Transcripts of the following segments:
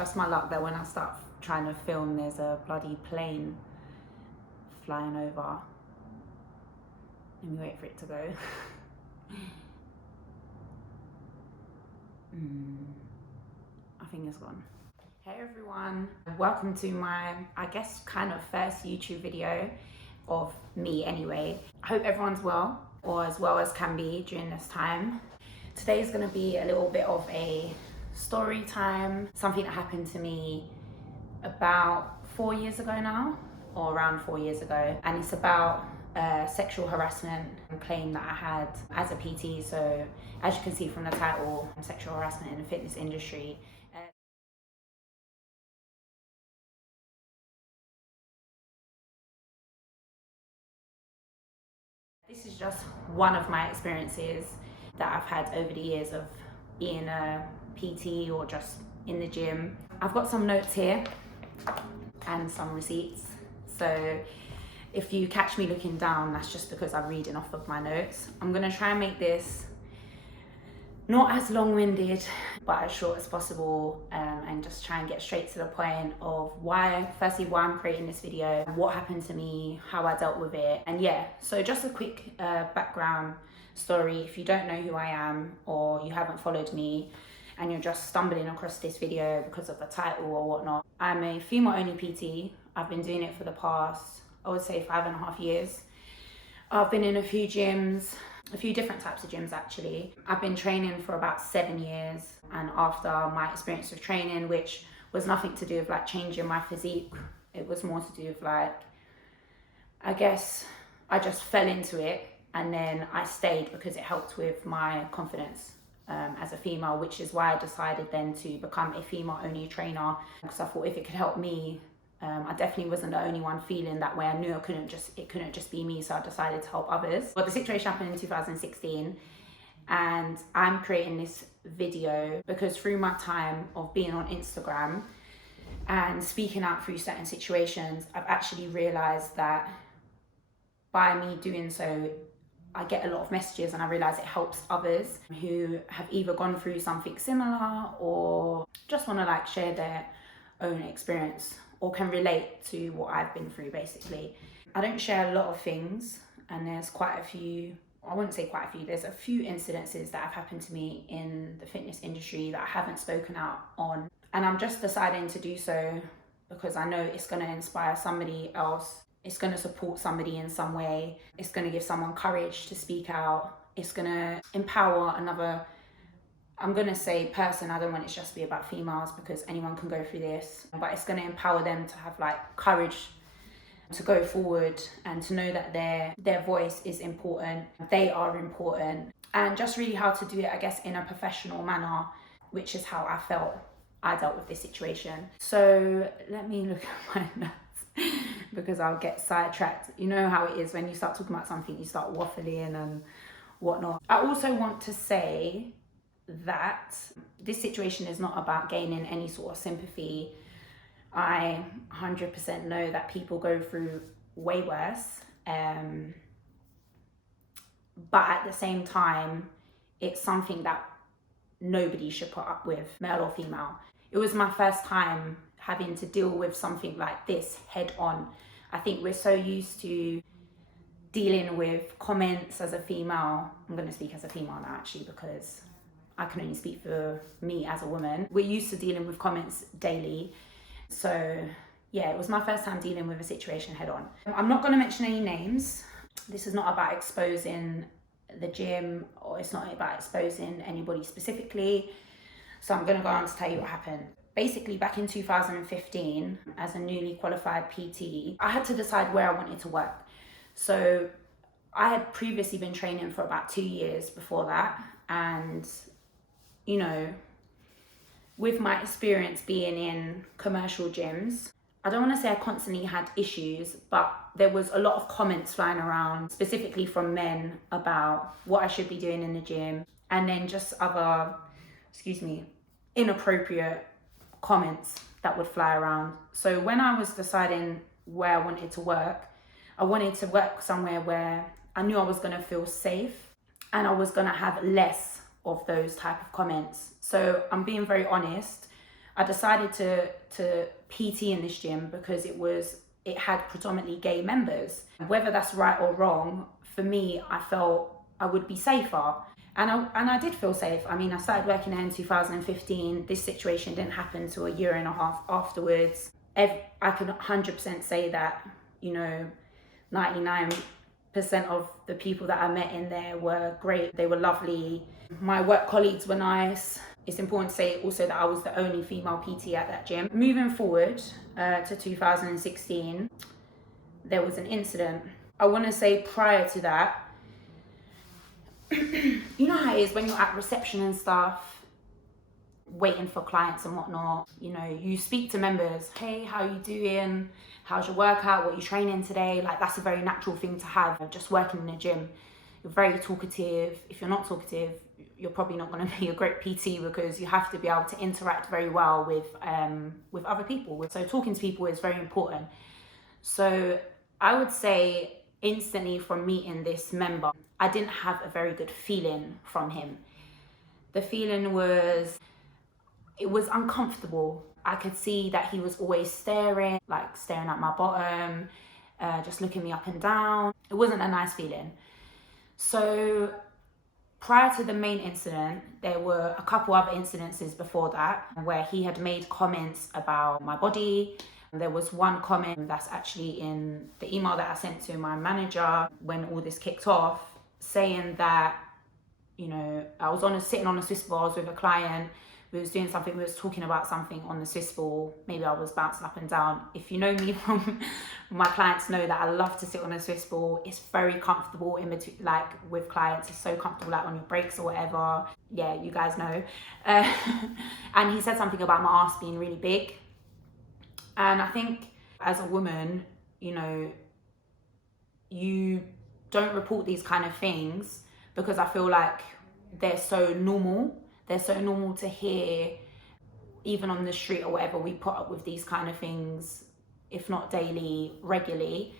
just my luck that when I start trying to film, there's a bloody plane flying over. Let me wait for it to go. I think it's gone. Hey everyone, welcome to my, I guess, kind of first YouTube video of me anyway. I hope everyone's well, or as well as can be during this time. Today's gonna be a little bit of a story time, something that happened to me about 4 years ago now, or around 4 years ago, and it's about sexual harassment claim that I had as a PT. So as you can see from the title, sexual harassment in the fitness industry. This is just one of my experiences that I've had over the years of being a PT or just in the gym. I've got some notes here and some receipts. So if you catch me looking down, that's just because I'm reading off of my notes. I'm gonna try and make this not as long-winded, but as short as possible, and just try and get straight to the point of firstly, why I'm creating this video, what happened to me, how I dealt with it. And yeah, so just a quick background story. If you don't know who I am, or you haven't followed me, and you're just stumbling across this video because of the title or whatnot, I'm a female-only PT. I've been doing it for the past, I would say, 5.5 years. I've been in a few gyms, a few different types of gyms actually. I've been training for about 7 years, and after my experience of training, which was nothing to do with like changing my physique, it was more to do with like, I guess I just fell into it, and then I stayed because it helped with my confidence as a female, which is why I decided then to become a female-only trainer, because I thought if it could help me, I definitely wasn't the only one feeling that way. I knew it couldn't just be me, so I decided to help others. But the situation happened in 2016, and I'm creating this video because through my time of being on Instagram and speaking out through certain situations, I've actually realized that by me doing so, I get a lot of messages, and I realize it helps others who have either gone through something similar or just want to like share their own experience or can relate to what I've been through basically. I don't share a lot of things, and there's quite a few, I wouldn't say quite a few, there's a few incidences that have happened to me in the fitness industry that I haven't spoken out on. And I'm just deciding to do so because I know it's going to inspire somebody else. It's going to support somebody in some way. It's going to give someone courage to speak out. It's going to empower another, I'm going to say person, I don't want it to just be about females because anyone can go through this, but it's going to empower them to have like courage to go forward and to know that their voice is important, they are important, and just really how to do it, I guess, in a professional manner, which is how I felt I dealt with this situation. So let me look at my notes because I'll get sidetracked. You know how it is when you start talking about something, you start waffling and whatnot. I also want to say that this situation is not about gaining any sort of sympathy. I 100% know that people go through way worse, but at the same time, it's something that nobody should put up with, male or female. It was my first time having to deal with something like this head on. I think we're so used to dealing with comments as a female. I'm going to speak as a female now actually because I can only speak for me as a woman. We're used to dealing with comments daily. So yeah, it was my first time dealing with a situation head on. I'm not going to mention any names. This is not about exposing the gym, or it's not about exposing anybody specifically. So I'm going to go on to tell you what happened. Basically, back in 2015, as a newly qualified PT, I had to decide where I wanted to work. So I had previously been training for about 2 years before that. And, you know, with my experience being in commercial gyms, I don't want to say I constantly had issues, but there was a lot of comments flying around, specifically from men, about what I should be doing in the gym, and then just other, inappropriate comments that would fly around. So when I was deciding where I wanted to work, I wanted to work somewhere where I knew I was going to feel safe and I was going to have less of those type of comments. So I'm being very honest. I decided to PT in this gym because it had predominantly gay members. Whether that's right or wrong, for me, I felt I would be safer. And I did feel safe. I mean, I started working there in 2015. This situation didn't happen until a year and a half afterwards. I can 100% say that, 99% of the people that I met in there were great. They were lovely. My work colleagues were nice. It's important to say also that I was the only female PT at that gym. Moving forward to 2016, there was an incident. I want to say prior to that, you know how it is when you're at reception and stuff, waiting for clients and whatnot, you speak to members, hey, how you doing? How's your workout? What are you training today? Like, that's a very natural thing to have, just working in a gym. You're very talkative. If you're not talkative, you're probably not going to be a great PT, because you have to be able to interact very well with other people. So talking to people is very important. So I would say instantly from meeting this member, I didn't have a very good feeling from him. The feeling was uncomfortable. I could see that he was always staring at my bottom, just looking me up and down. It wasn't a nice feeling. So prior to the main incident, there were a couple other incidences before that where he had made comments about my body. There was one comment that's actually in the email that I sent to my manager when all this kicked off, saying that, I was sitting on a Swiss ball, I was with a client, we was doing something, we was talking about something on the Swiss ball, maybe I was bouncing up and down. If you know me from my clients know that I love to sit on a Swiss ball. It's very comfortable in between, with clients, it's so comfortable, on your breaks or whatever. Yeah, you guys know. And he said something about my ass being really big. And I think as a woman, you don't report these kind of things because I feel like they're so normal. They're so normal to hear, even on the street or whatever. We put up with these kind of things, if not daily, regularly.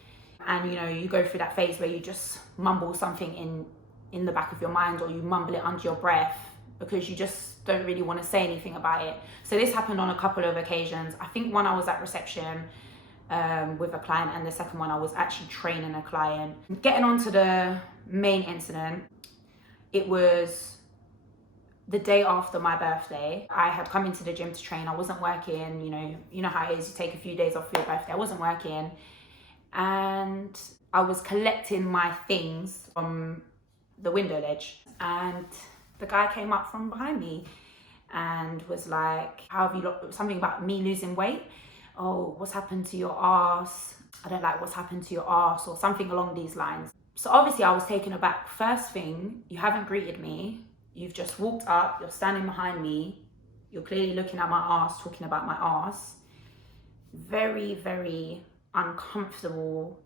And you go through that phase where you just mumble something in the back of your mind, or you mumble it under your breath because you just don't really want to say anything about it. So this happened on a couple of occasions. I think one I was at reception with a client, and the second one I was actually training a client. Getting on to the main incident, it was the day after my birthday. I had come into the gym to train. I wasn't working, you know how it is, you take a few days off for your birthday. I wasn't working, and I was collecting my things from the window ledge, and the guy came up from behind me and was like, how have you something about me losing weight? Oh, what's happened to your ass? I don't like what's happened to your ass, or something along these lines. So obviously I was taken aback. First thing, you haven't greeted me. You've just walked up, you're standing behind me, you're clearly looking at my ass, talking about my ass. Very, very uncomfortable,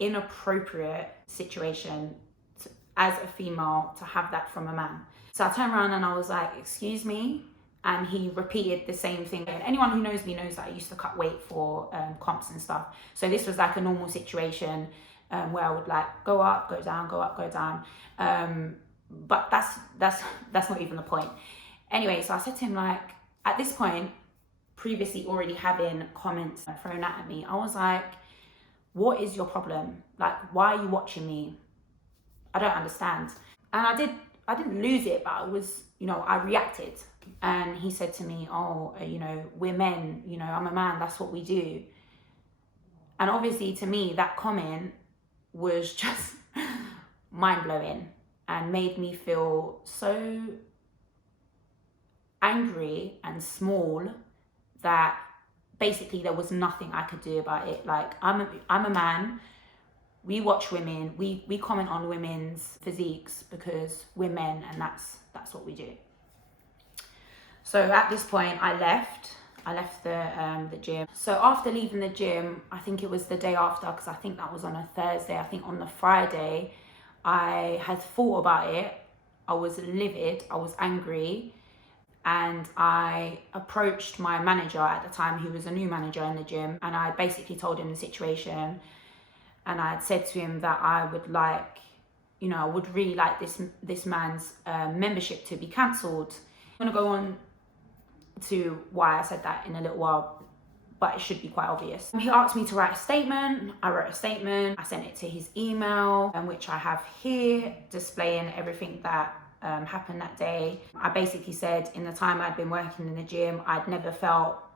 inappropriate situation as a female to have that from a man. So I turned around and I was like, excuse me? And he repeated the same thing. And anyone who knows me knows that I used to cut weight for comps and stuff. So this was like a normal situation where I would go up, go down, go up, go down. But that's not even the point. Anyway, so I said to him, at this point, previously already having comments thrown at me, I was like, what is your problem? Why are you watching me? I don't understand. And I didn't lose it, but I was, I reacted. And he said to me, oh, we're men, I'm a man, that's what we do. And obviously to me, that comment was just mind-blowing and made me feel so angry and small that basically there was nothing I could do about it. I'm a man. We watch women. We comment on women's physiques because we're men, and that's what we do. So at this point, I left the gym. So after leaving the gym, I think it was the day after, because I think that was on a Thursday. I think on the Friday, I had thought about it. I was livid. I was angry. And I approached my manager at the time, who was a new manager in the gym, and I basically told him the situation. And I had said to him that I would I would really like this man's membership to be cancelled. I'm going to go on to why I said that in a little while, but it should be quite obvious. He asked me to write a statement. I wrote a statement. I sent it to his email, which I have here, displaying everything that happened that day. I basically said in the time I'd been working in the gym, I'd never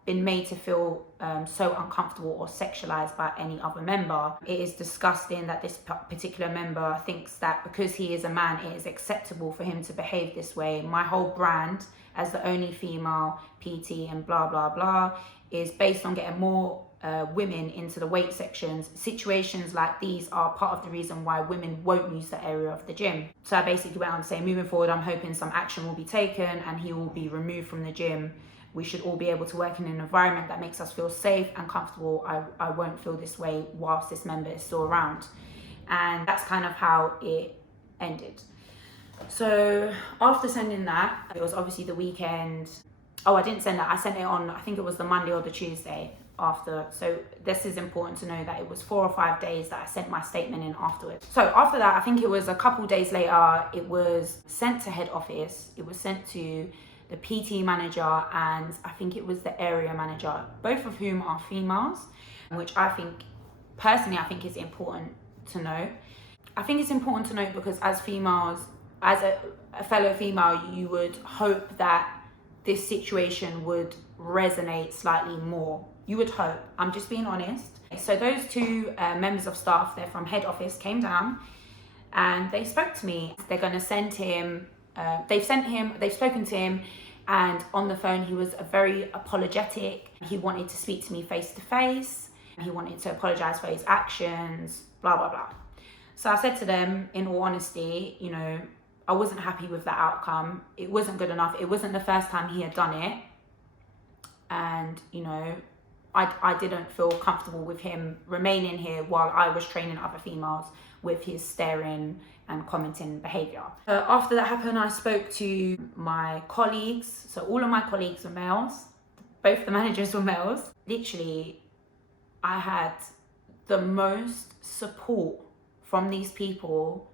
been made to feel so uncomfortable or sexualized by any other member. It is disgusting that this particular member thinks that because he is a man, it is acceptable for him to behave this way. My whole brand as the only female PT and blah, blah, blah is based on getting more women into the weight sections. Situations like these are part of the reason why women won't use the area of the gym. So I basically went on to say, moving forward, I'm hoping some action will be taken and he will be removed from the gym. We should all be able to work in an environment that makes us feel safe and comfortable. I won't feel this way whilst this member is still around. And that's kind of how it ended. So after sending that, it was obviously the weekend. Oh, I didn't send that. I sent it on, I think it was the Monday or the Tuesday after. So this is important to know that it was 4 or 5 days that I sent my statement in afterwards. So after that, I think it was a couple days later, it was sent to head office. It was sent to the PT manager and I think it was the area manager, both of whom are females, which I think, personally, I think is important to know. I think it's important to note because as females, as a fellow female, you would hope that this situation would resonate slightly more. You would hope. I'm just being honest. So those two members of staff, they're from head office, came down and they spoke to me. They're going to send him, they've spoken to him, and on the phone he was very apologetic. He wanted to speak to me face to face. He wanted to apologize for his actions, blah, blah, blah. So I said to them, in all honesty, you know, I wasn't happy with that outcome. It wasn't good enough. It wasn't the first time he had done it. And, you know, I didn't feel comfortable with him remaining here while I was training other females with his staring and commenting behavior. After that happened, I spoke to my colleagues. So all of my colleagues were males. Both the managers were males. Literally, I had the most support from these people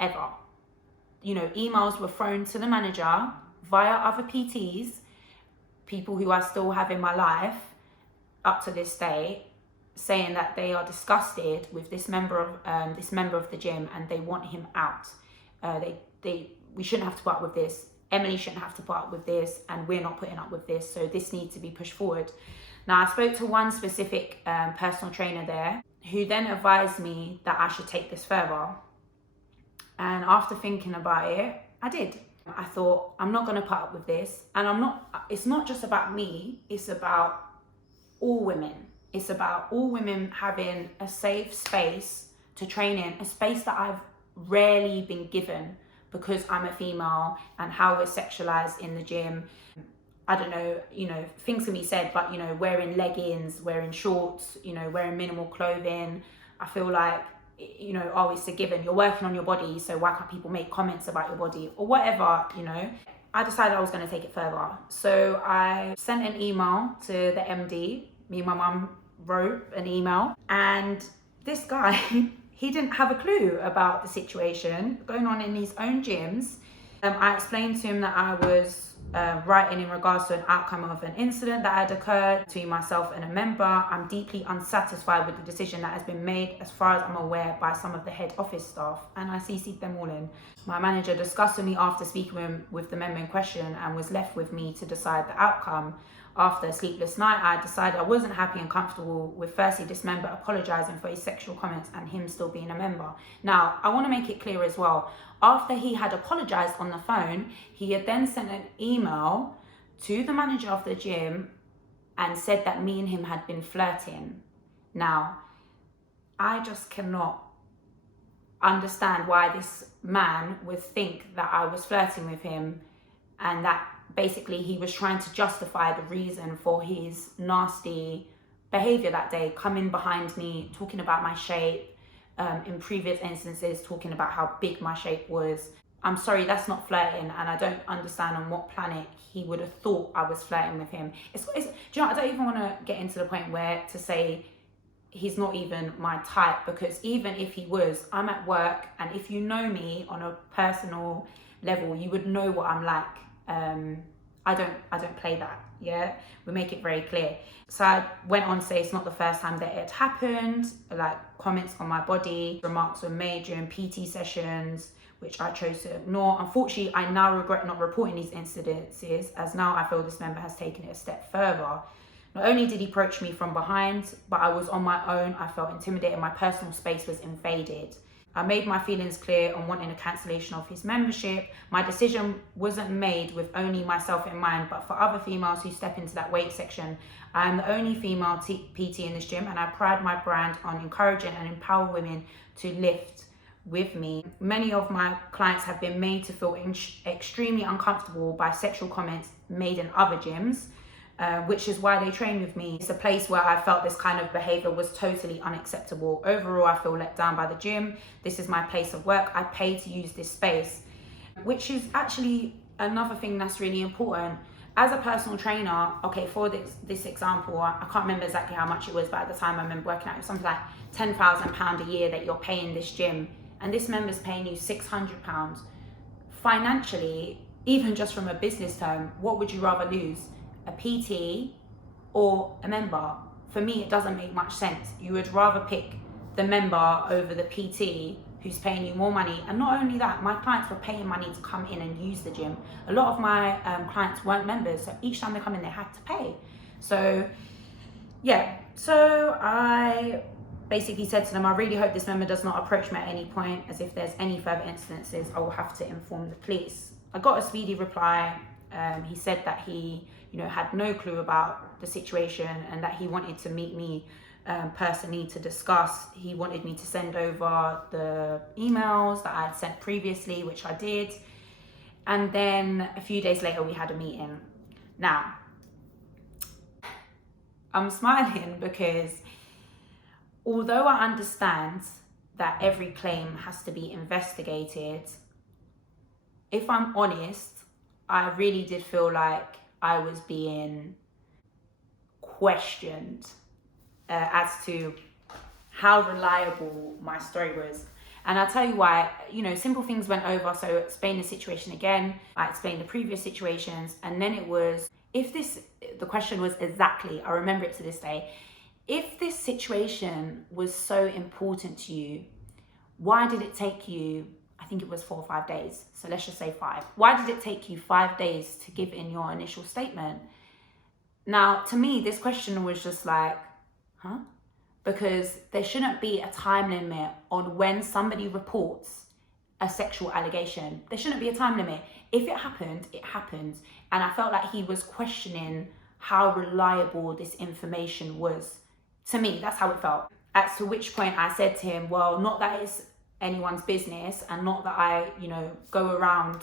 ever. You know, emails were thrown to the manager via other PTs, people who I still have in my life up to this day, saying that they are disgusted with this member of the gym and they want him out. We shouldn't have to put up with this. Emily shouldn't have to put up with this, and we're not putting up with this. So this needs to be pushed forward. Now, I spoke to one specific personal trainer there, who then advised me that I should take this further. And after thinking about it, I did. I thought, I'm not going to put up with this. And it's not just about me, it's about all women. It's about all women having a safe space to train in, a space that I've rarely been given because I'm a female and how we're sexualized in the gym. I don't know, you know, things can be said, but, you know, wearing leggings, wearing shorts, you know, wearing minimal clothing. I feel like, you know, oh, it's a given. You're working on your body, so why can't people make comments about your body or whatever, you know? I decided I was going to take it further. So I sent an email to the MD. Me and my mum wrote an email, and this guy, he didn't have a clue about the situation going on in his own gyms. I explained to him that I was writing in regards to an outcome of an incident that had occurred between myself and a member. I'm deeply unsatisfied with the decision that has been made, as far as I'm aware, by some of the head office staff, and I CC'd them all in. My manager discussed with me after speaking with the member in question and was left with me to decide the outcome. After a sleepless night, I decided I wasn't happy and comfortable with firstly this member apologising for his sexual comments and him still being a member. Now, I want to make it clear as well, after he had apologised on the phone, he had then sent an email to the manager of the gym and said that me and him had been flirting. Now, I just cannot understand why this man would think that I was flirting with him and that basically he was trying to justify the reason for his nasty behaviour that day, coming behind me, talking about my shape, in previous instances talking about how big my shape was. I'm sorry, that's not flirting, and I don't understand on what planet he would have thought I was flirting with him. Do you know, I don't even want to get into the point where to say he's not even my type, because even if he was, I'm at work, and if you know me on a personal level, you would know what I'm like. I don't play that, yeah? We make it very clear. So I went on to say it's not the first time that it happened, like comments on my body, remarks were made during PT sessions, which I chose to ignore. Unfortunately, I now regret not reporting these incidences, as now I feel this member has taken it a step further. Not only did he approach me from behind, but I was on my own. I felt intimidated. My personal space was invaded. I made my feelings clear on wanting a cancellation of his membership. My decision wasn't made with only myself in mind, but for other females who step into that weight section. I am the only female PT in this gym, and I pride my brand on encouraging and empower women to lift with me. Many of my clients have been made to feel extremely uncomfortable by sexual comments made in other gyms. Which is why they train with me. It's a place where I felt this kind of behavior was totally unacceptable. Overall, I feel let down by the gym. This is my place of work. I pay to use this space, which is actually another thing that's really important. As a personal trainer, okay, for this example, I can't remember exactly how much it was, but at the time I remember working out, it was something like £10,000 a year that you're paying this gym, and this member's paying you £600. Financially, even just from a business term, what would you rather lose? A PT or a member? For me, it doesn't make much sense. You would rather pick the member over the PT who's paying you more money. And not only that, my clients were paying money to come in and use the gym. A lot of my clients weren't members, so each time they come in, they had to pay. So yeah, so I basically said to them, I really hope this member does not approach me at any point, as if there's any further instances, I will have to inform the police. I got a speedy reply. He said that he had no clue about the situation and that he wanted to meet me personally to discuss. He wanted me to send over the emails that I had sent previously, which I did. And then a few days later, we had a meeting. Now, I'm smiling because although I understand that every claim has to be investigated, if I'm honest, I really did feel like I was being questioned as to how reliable my story was. And I'll tell you why. Simple things went over. So I explained the situation again. I explained the previous situations. And then it was, the question was exactly, I remember it to this day, if this situation was so important to you, why did it take you, I think it was 4 or 5 days. So let's just say 5. Why did it take you 5 days to give in your initial statement? Now, to me, this question was just like, huh? Because there shouldn't be a time limit on when somebody reports a sexual allegation. There shouldn't be a time limit. If it happened, it happened. And I felt like he was questioning how reliable this information was. To me, that's how it felt. At to which point I said to him, well, not that it's anyone's business and not that I, go around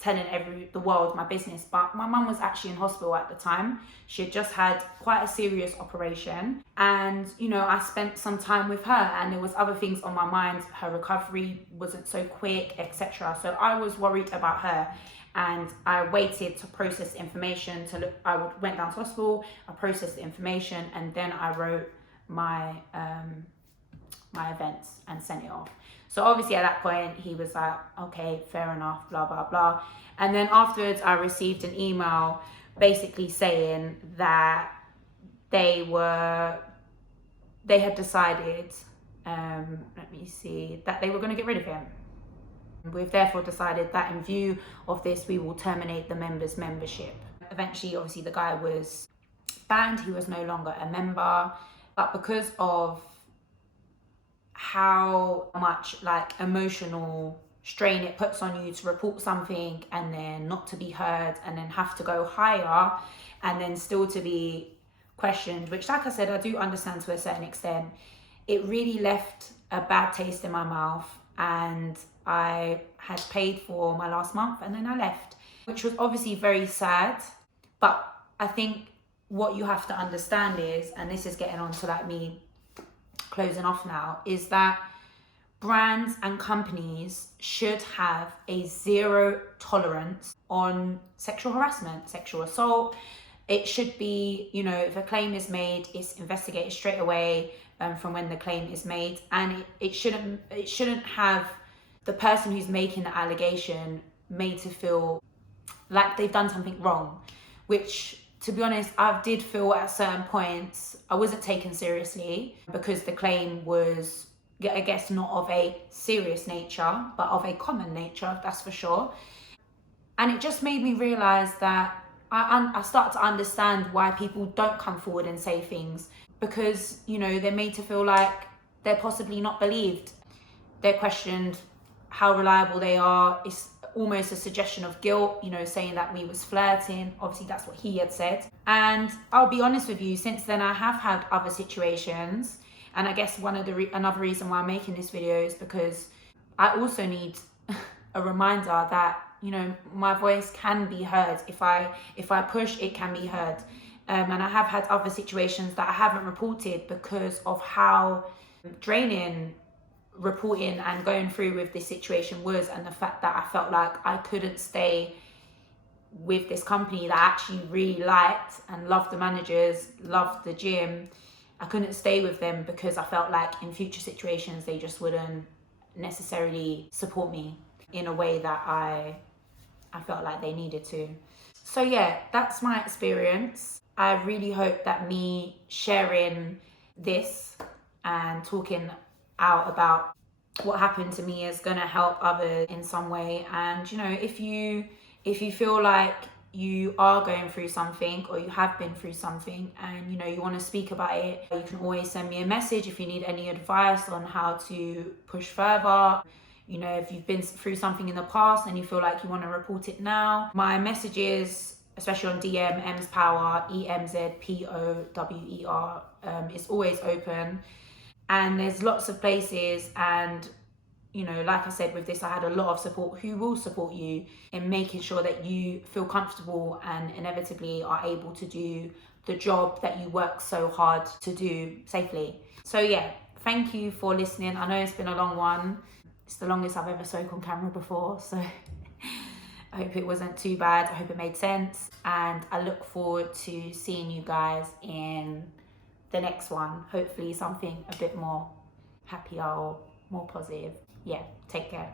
telling the world my business, but my mum was actually in hospital at the time. She had just had quite a serious operation, and I spent some time with her, and there was other things on my mind. Her recovery wasn't so quick, etc. So I was worried about her, and I waited to process information. Went down to hospital, I processed the information, and then I wrote my events and sent it off. So obviously at that point, he was like, okay, fair enough, blah, blah, blah. And then afterwards, I received an email basically saying that they had decided, that they were going to get rid of him. We've therefore decided that in view of this, we will terminate the member's membership. Eventually, obviously, the guy was banned. He was no longer a member. But because of how much emotional strain it puts on you to report something and then not to be heard and then have to go higher and then still to be questioned, which like I said, I do understand to a certain extent, it really left a bad taste in my mouth. And I had paid for my last month and then I left, which was obviously very sad. But I think what you have to understand is, and this is getting on to me closing off now, is that brands and companies should have a zero tolerance on sexual harassment, sexual assault. It should be, if a claim is made, it's investigated straight away from when the claim is made, and it shouldn't have the person who's making the allegation made to feel like they've done something wrong, which, to be honest, I did feel at certain points I wasn't taken seriously because the claim was, I guess, not of a serious nature, but of a common nature, that's for sure. And it just made me realise that I start to understand why people don't come forward and say things, because, you know, they're made to feel like they're possibly not believed. They're questioned how reliable they are. It's almost a suggestion of guilt, you know, saying that we was flirting. Obviously, that's what he had said. And I'll be honest with you, since then I have had other situations. And I guess another reason why I'm making this video is because I also need a reminder that, you know, my voice can be heard. If I push, it can be heard. And I have had other situations that I haven't reported because of how draining reporting and going through with this situation was, and the fact that I felt like I couldn't stay with this company that I actually really liked and loved the managers, loved the gym. I couldn't stay with them because I felt like in future situations they just wouldn't necessarily support me in a way that I felt like they needed to. So yeah, that's my experience. I really hope that me sharing this and talking out about what happened to me is gonna help others in some way. And, you know, if you feel like you are going through something or you have been through something and, you know, you want to speak about it, you can always send me a message if you need any advice on how to push further. You know, if you've been through something in the past and you feel like you want to report it now, my messages, especially on DM, M's Power, EMZPOWER, is always open. And there's lots of places, and, you know, like I said, with this, I had a lot of support who will support you in making sure that you feel comfortable and inevitably are able to do the job that you work so hard to do safely. So yeah, thank you for listening. I know it's been a long one. It's the longest I've ever spoke on camera before, so I hope it wasn't too bad. I hope it made sense, and I look forward to seeing you guys in the next one. Hopefully something a bit more happier or more positive. Yeah, take care.